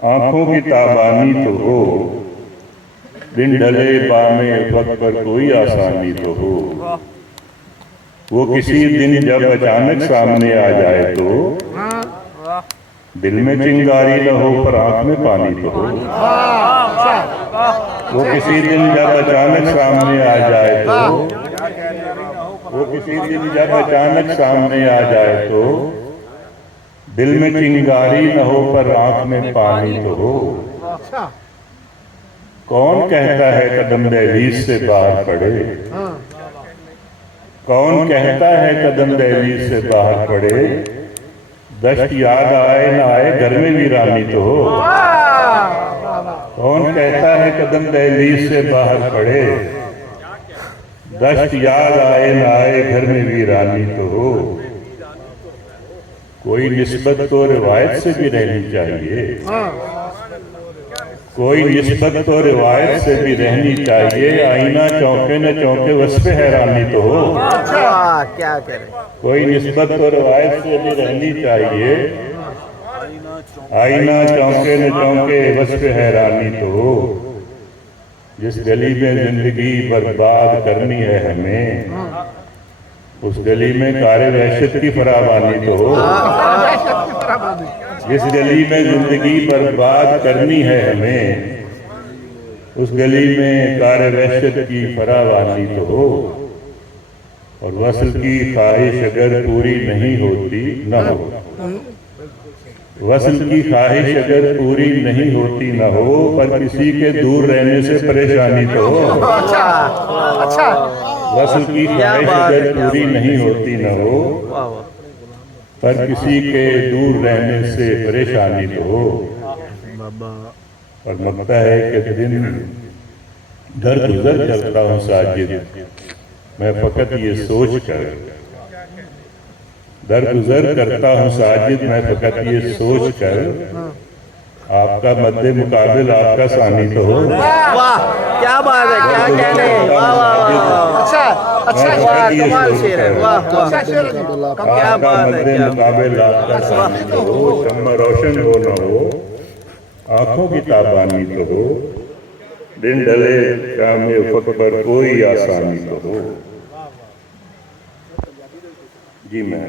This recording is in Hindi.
आंखों की ताबानी तो हो, दिन ढले बामे वक्त पर कोई आसानी तो हो। वो किसी दिन जब अचानक सामने आ जाए तो दिल में चिंगारी न हो पर आंख में पानी तो हो। वो किसी दिन जब अचानक सामने आ जाए तो वो किसी दिन जब अचानक सामने आ जाए तो दिल में चिंगारी न हो पर आंख में पानी तो हो। कौन कहता है कदम दहलीज से बाहर पड़े, कौन कहता है कदम दहलीज से बाहर पड़े। दश्त याद आए न आए घर में वीरानी तो हो। कौन कहता है कदम दहलीज से बाहर पड़े, दश्त याद आए न आए घर में वीरानी तो हो। कोई निस्बत तो रिवायत से भी रहनी चाहिए, कोई निस्बत तो रिवायत से भी रहनी चाहिए। आईना चौंके न चौंके वस्फ़े हैरानी तो हो। क्या करें। कोई निस्बत तो रिवायत से भी रहनी चाहिए। आईना चौंके न चौंके वस्फ़े हैरानी तो हो। जिस गली में जिंदगी बर्बाद करनी है हमें, उस गली में कारे वहशत की फरावानी तो हो। जिस गली में जिंदगी बर्बाद करनी है हमें, उस गली में कारे वहशत की फरावानी तो हो। और वसल की ख्वाहिश अगर पूरी नहीं होती न हो, वसल की ख्वाहिश अगर पूरी नहीं होती न हो, पर किसी के दूर रहने से परेशानी तो हो। अच्छा वसल की ख्वाहिश अगर पूरी नहीं होती न हो, पर किसी के दूर रहने से परेशानी तो हो। और लगता है कि दिन दर गुजर करता हूँ साजिद, मैं फकत ये सोच कर दरगुजर करता हूँ साजिद, मैं फकत ये सोच कर आपका मद्दे मुकाबिल आपका सानी तो हो। वाह क्या बात है, क्या कहने। वाह वाह वाह, अच्छा अच्छा, कमाल शेर है। वाह वाह, क्या बात है। मद्दे मुकाबिल आपका सानी तो हो। शम्मा रोशन हो न हो, आंखों की ताबानी तो हो। दिन ढले शाम उफ़क़ पर कोई आसानी तो हो। जी मैं